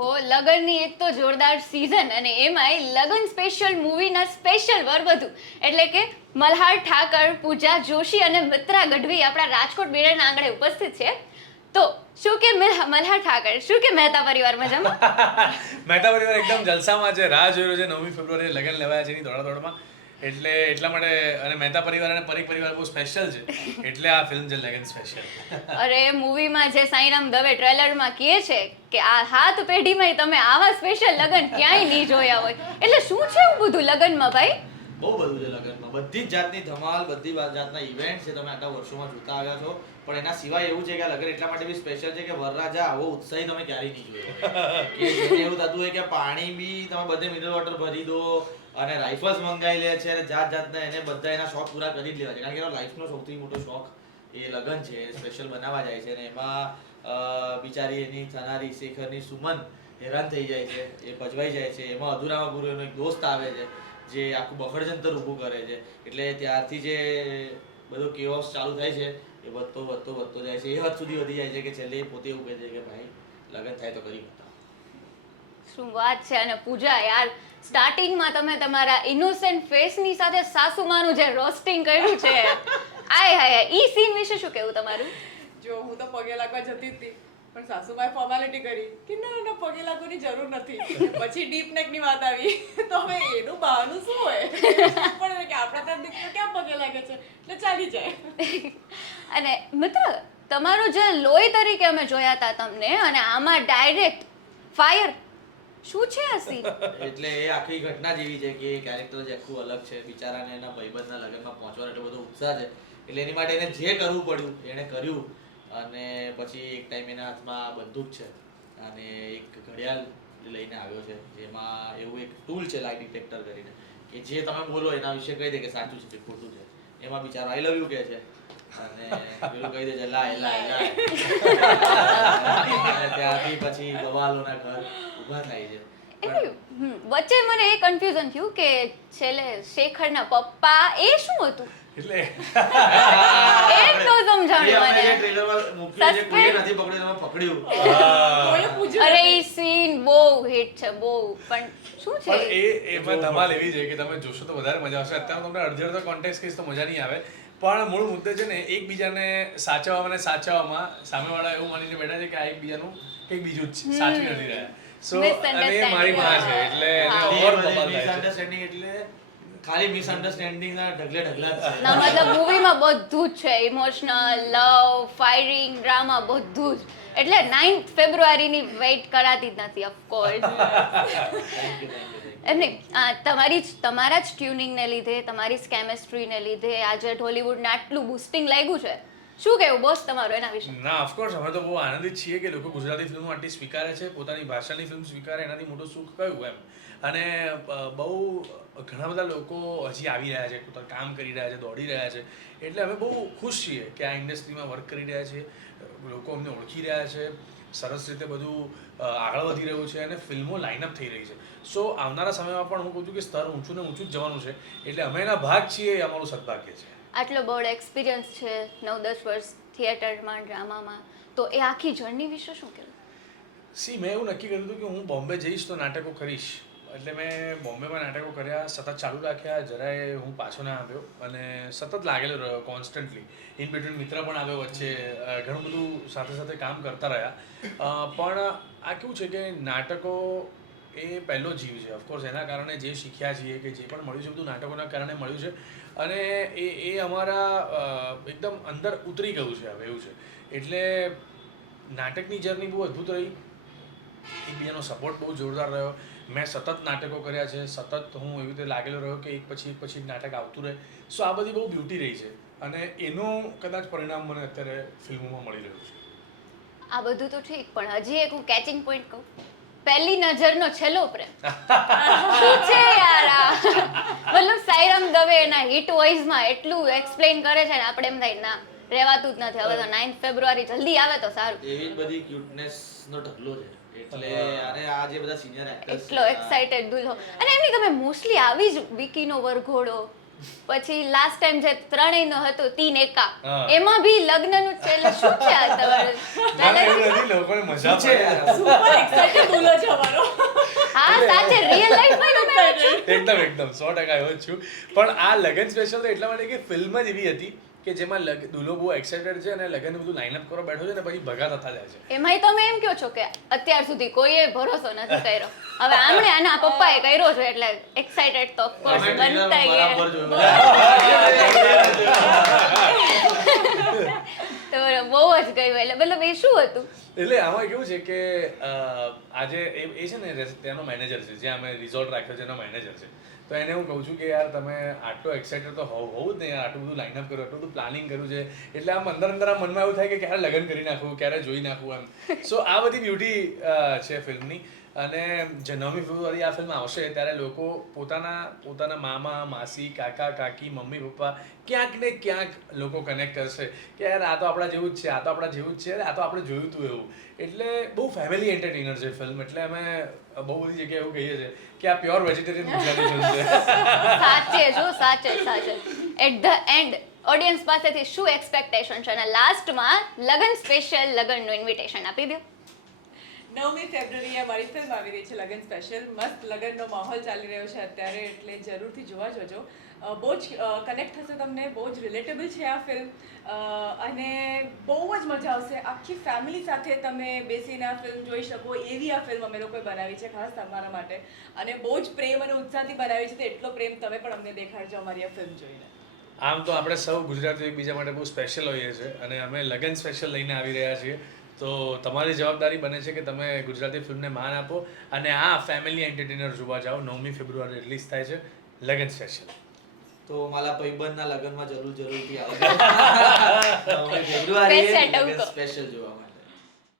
ઓહો લગનની એક તો જોરદાર સીઝન અને એમાંય લગન સ્પેશિયલ મૂવીના સ્પેશિયલ વરવધુ એટલે કે મલ્હાર ઠાકર, પૂજા જોશી અને મિત્રા ગઢવી આપણા રાજકોટ બેડાના આંગણે ઉપસ્થિત છે. તો શું કે મલ્હાર ઠાકર, શું કે મહેતા પરિવાર મજામાં? મહેતા પરિવાર એકદમ જલસામાં છે. રાહ જોઈ રહ્યો છે 9મી ફેબ્રુઆરીએ લગન લેવાયા છે એની દોડાદોડમાં. એટલે એટલા માટે અને મહેતા પરિવાર અને પરીખ પરિવાર બહુ સ્પેશિયલ છે એટલે આ ફિલ્મ છે લગન સ્પેશિયલ. અરે મૂવીમાં જે સાઈરામ દવે ટ્રેલરમાં કહે છે કે આ હાથ પેઢીમાં તમે આવા સ્પેશિયલ લગન ક્યાંય નહીં જોયા હોય, એટલે શું છે એવું બધું લગનમાં ભાઈ? બહુ બધું છે લગનમાં, બધી જ જાતની ધમાલ, બધી જાતના ઇવેન્ટ છે તમે આટલા વર્ષોમાં જોતા આવ્યા છો. પણ એના સિવાય એવું છે કે આ લગન એટલા માટે બી સ્પેશિયલ છે કે વરરાજા આવો ઉત્સાહી તમે ક્યારેય નહીં જોયો હોય. કે જેને એવું થતું હોય કે પાણી બી તમે બધે મિનરલ વોટર ભરી દો અને રાઇફલ્સ મંગાવી લે છે અને જાત જાતના એને બધા એના શોખ પૂરા કરી જ લેવા છે. કારણ કે એનો લાઈફનો સૌથી મોટો શોખ એ લગન છે, સ્પેશિયલ બનાવવા જાય છે અને એમાં બિચારી એની થનારી શેખરની સુમન હેરાન થઈ જાય છે, એ ભજવાઈ જાય છે. એમાં અધૂરામાં પૂરો એનો એક દોસ્ત આવે છે જે આખું બખડજંતર ઊભું કરે છે. એટલે ત્યારથી જે બધો કેઓસ ચાલુ થાય છે એ વધતો જાય છે, એ હદ સુધી વધી જાય છે કે છેલ્લે પોતે એવું કહે છે કે ભાઈ લગન થાય તો કરી બતાવો. શું વાત છે. અને પૂજા યાર, સ્ટાર્ટિંગમાં તમે તમારા ઇનોસેન્ટ ફેસની સાથે સાસુમાનું જે રોસ્ટિંગ કર્યું છે, આય હાય, ઈ સીન વિશે શું કહેવું તમારું? જો હું તો પગે લાગવા જતી હતી પણ સાસુમાએ ફોર્માલિટી કરી કે ના પગે લાગવાની જરૂર નથી. પછી ડીપ નેક ની વાત આવી તો હવે એનું બહાનું શું હોય પણ કે આપણા ત્યાં દીકરો ક્યાં પગે લાગે છે એટલે ચાલી જાય. અને મિત્ર, તમારું જે લોહી તરીકે અમે જોયા હતા તમને અને આમાં ડાયરેક્ટ ફાયર, શું છે આ સીન? એટલે એ આખી ઘટના જેવી છે કે એ કેરેક્ટર જ આખું અલગ છે. બિચારાને એના ભાઈબંધના લગ્નમાં પહોંચવાનો એટલો બધો ઉત્સાહ છે એટલે એની માટે એને જે કરવું પડ્યું એણે કર્યું. અને પછી એક ટાઈમ એના હાથમાં બંદૂક છે અને એક ઘડિયાળ લઈને આવ્યો છે જેમાં એવું એક ટૂલ છે લાઇટ ડિટેક્ટર કરીને કે જે તમે બોલો એના વિશે કહી દે કે સાચું છે કે ખોટું છે. એમાં બિચારો આઈ લવ યુ કહે છે અને પેલું કહી દે છે લાય લાય લાય. અને ત્યારથી પછી બવાલોના ઘર ઊભા થાય છે. એટલે વચ્ચે મને એ કન્ફ્યુઝન થયું કે છેલ્લે શેખરના પપ્પા એ શું હતું? એટલે એટલું સમજાણું મને. જે ટ્રેલરમાં મૂક્યું છે કોઈએ નથી પકડ્યું, તમે પકડ્યું. કોઈએ પૂછ્યું અરે નથી. ઈ સીન બહુ હિટ છે બહુ, પણ શું છે? પણ એમાં ધમાલ એવી છે કે તમે જોશો તો વધારે મજા આવશે. અત્યારે તમને અડધો કોન્ટેક્સ્ટ કહીશ તો મજા નહીં આવે, પણ મૂળ મુદ્દે છે ને એકબીજાને સાચવવામાં સામેવાળા એવું માનીને બેઠા છે કે આ એકબીજાનું કંઈક બીજું જ છે, સાચવી નથી રહ્યા. સો અને એ મારી માં છે એટલે એને ઓવર બબાલ થાય છે. મિસઅન્ડરસ્ટેન્ડિંગ એટલે ખાલી મિસઅન્ડરસ્ટેન્ડિંગ ના ઢગલે ઢગલા જ છે. ના મતલબ મૂવીમાં બધું જ છે, ઇમોશનલ, લવ, ફાયરિંગ, ડ્રામા બધું જ. એટલે 9th ફેબ્રુઆરીની વેઇટ કરાતી જ નથી ઓફકોર્સ. Thank you. એમ નહીં, તમારા જ ટ્યુનિંગને લીધે, તમારી જ કેમેસ્ટ્રીને લીધે આજે ઢોલિવૂડને આટલું બૂસ્ટિંગ લાગ્યું છે. શું કહેવું બોસ તમારું એના વિશે? ના ઓફકોર્સ અમે તો બહુ આનંદિત છીએ કે લોકો ગુજરાતી ફિલ્મ આટલી સ્વીકારે છે, પોતાની ભાષાની ફિલ્મ સ્વીકારે, એનાથી મોટું સુખ કયું એમ. અને બહુ ઘણા બધા લોકો હજી આવી રહ્યા છે, પોતાનું કામ કરી રહ્યા છે, દોડી રહ્યા છે. એટલે અમે બહુ ખુશ છીએ કે આ ઇન્ડસ્ટ્રીમાં વર્ક કરી રહ્યા છીએ, લોકો અમને ઓળખી રહ્યા છે, સરસ રીતે બધું આગળ વધી રહ્યું છે અને ફિલ્મો લાઇનઅપ થઈ રહી છે. સો આવનારા સમયમાં પણ હું કહું છું કે સ્તર ઊંચું ને ઊંચું જ જવાનું છે. એટલે અમે એના ભાગ છીએ એ અમારું સદભાગ્ય છે. આટલો બોર્ડ એક્સપિરિયન્સ છે, 9-10 વર્ષ થિયેટરમાં, ડ્રામામાં, તો એ આખી જર્ની વિશે શું કહેવું? મેં એવું નક્કી કર્યું હતું કે હું બોમ્બે જઈશ તો નાટકો કરીશ. એટલે મેં બોમ્બેમાં નાટકો કર્યા, સતત ચાલુ રાખ્યા, જરાય હું પાછો ના આવ્યો અને સતત લાગેલો રહ્યો કોન્સ્ટન્ટલી. ઇન બિટવીન મિત્ર પણ આવ્યો વચ્ચે, ઘણું બધું સાથે સાથે કામ કરતા રહ્યા. પણ આ કેવું છે કે નાટકો એ પહેલો જીવ છે. ઓફકોર્સ એના કારણે જે શીખ્યા છીએ કે જે પણ મળ્યું છે બધું નાટકોના કારણે મળ્યું છે અને એ અમારા એકદમ અંદર ઉતરી ગયું છે હવે એવું છે. એટલે નાટકની જર્ની બહુ અદ્ભુત રહી, એકબીજાનો સપોર્ટ બહુ જોરદાર રહ્યો. મેં સતત નાટકો કર્યા છે, સતત હું એવી રીતે લાગેલો રહ્યો કે એક પછી નાટક આવતું રહે. સો આ બધી બહુ બ્યુટી રહી છે અને એનું કદાચ પરિણામ મને અત્યારે ફિલ્મોમાં મળી રહ્યું છે. આ બધું તો ઠીક, પણ હજી એક હું કેચિંગ પોઈન્ટ કહું, પહેલી નજરનો છેલ્લો પ્રેમ શું છે યાર આ? મતલબ સાઈરામ દવે એના હિટ વોઇસમાં એટલું એક્સપ્લેન કરે છે ને આપણે એમ થાય ના રહેવાતું જ નથી. હવે તો 9th ફેબ્રુઆરી જલ્દી આવે તો સારું. એવી જ બધી ક્યુટનેસ નો ઢગલો છે. એટલે અને આ જે બધા સિનિયર એક્ટર્સ એટલો એક્સાઇટેડ દુલ્હો. અને એમની તમે મોસ્ટલી આવી જ વિકીનો વરઘોડો, પછી લાસ્ટ ટાઈમ જે ત્રણેયનો હતો તીન એકા હા. એમાં બી લગ્નનું છે એટલે શું છે આ તમારું? ના, ના, એવું નથી, લોકોને મજા શું છે પડે. યાર? સુપર એક્સાઇટેડ દુલ્હો છે અમારો. હા સાચે રિયલ લાઈફમાં તમે એવા છો? એકદમ 100% એવો જ છું. પણ આ લગન સ્પેશિયલ તો એટલા માટે કે ફિલ્મ જ એવી હતી કે જેમાં દુલ્હો બહુ એક્સાઇટેડ છે અને લગન બધું લાઇનઅપ કરવા બેઠો છે ને પછી ભગા થતા જાય છે. એમાંય તમે એમ કહો છો કે અત્યાર સુધી કોઈએ ભરોસો નથી કર્યો, હવે આમણે આના પપ્પાએ કર્યો છે એટલે એક્સાઇટેડ તો ઓફકોર્સ તમે trailer બનતા માં જ બરાબર છે. તો બહુ જ ગયું એટલે મતલબ એ શું હતું? એટલે આમાં કેવું છે કે આજે એ છે ને ત્યાંનો મેનેજર છે, જ્યાં અમે રિઝોર્ટ રાખ્યો છે એનો મેનેજર છે. તો એને હું કહું છું કે યાર તમે આટલો એક્સાઇટેડ તો હોવું જ નહીં યાર, આટલું બધું લાઇનઅપ કર્યું, આટલું બધું પ્લાનિંગ કર્યું છે, એટલે આમ અંદર અંદર આમ મનમાં એવું થાય કે ક્યારે લગ્ન કરી નાખવું, ક્યારે જોઈ નાખવું એમ. સો આ બધી બ્યુટી છે ફિલ્મની. અને જે 9મી ફેબ્રુઆરી આ ફિલ્મ આવશે ત્યારે લોકો પોતાના મામા માસી કાકા કાકી મમ્મી પપ્પા ક્યાંક ને ક્યાંક લોકો કનેક્ટ કરશે કે યાર આ તો આપણા જેવું જ છે, આ તો આપણા જેવું જ છે, આ તો આપણે જોયું હતું એવું. એટલે બહુ ફેમિલી એન્ટરટેનર છે ફિલ્મ. એટલે અમે બહુ બધી જગ્યાએ એવું કહીએ છીએ કે આ પ્યોર વેજીટેરિયન ગુજરાતી ફિલ્મ છે. સાચે એટ ધ એન્ડ ઓડિયન્સ પાસેથી શું એક્સપેક્ટેશન છે અને લાસ્ટમાં લગન સ્પેશિયલ લગનનું ઇન્વિટેશન આપી દો. 9મી ફેબ્રુઆરીએ મારી ફિલ્મ આવી રહી છે લગન સ્પેશિયલ. મસ્ત લગનનો માહોલ ચાલી રહ્યો છે અત્યારે, એટલે જરૂરથી જોવા જજો. બહુ જ કનેક્ટ થશે તમને, બહુ જ રિલેટેબલ છે આ ફિલ્મ અને બહુ જ મજા આવશે. આખી ફેમિલી સાથે તમે બેસીને આ ફિલ્મ જોઈ શકો એવી આ ફિલ્મ અમે લોકોએ બનાવી છે ખાસ તમારા માટે, અને બહુ જ પ્રેમ અને ઉત્સાહથી બનાવી છે. તો એટલો પ્રેમ તમે પણ અમને દેખાડજો અમારી આ ફિલ્મ જોઈને. આમ તો આપણે સૌ ગુજરાતીઓ એકબીજા માટે બહુ સ્પેશિયલ હોઈએ છીએ અને અમે લગન સ્પેશિયલ લઈને આવી રહ્યા છીએ. તો તમારી જવાબદારી બને છે કે તમે ગુજરાતી ફિલ્મને માન આપો અને આ ફેમિલી એન્ટરટેનર જોવા જાઓ. 9મી ફેબ્રુઆરી રિલીઝ થાય છે લગન સ્પેશિયલ. તો મારા ભાઈબંધના લગ્નમાં જરૂરથી આવજો. 9મી ફેબ્રુઆરીએ Special લગ્ન ટવકો. સ્પેશિયલ જોવા માટે.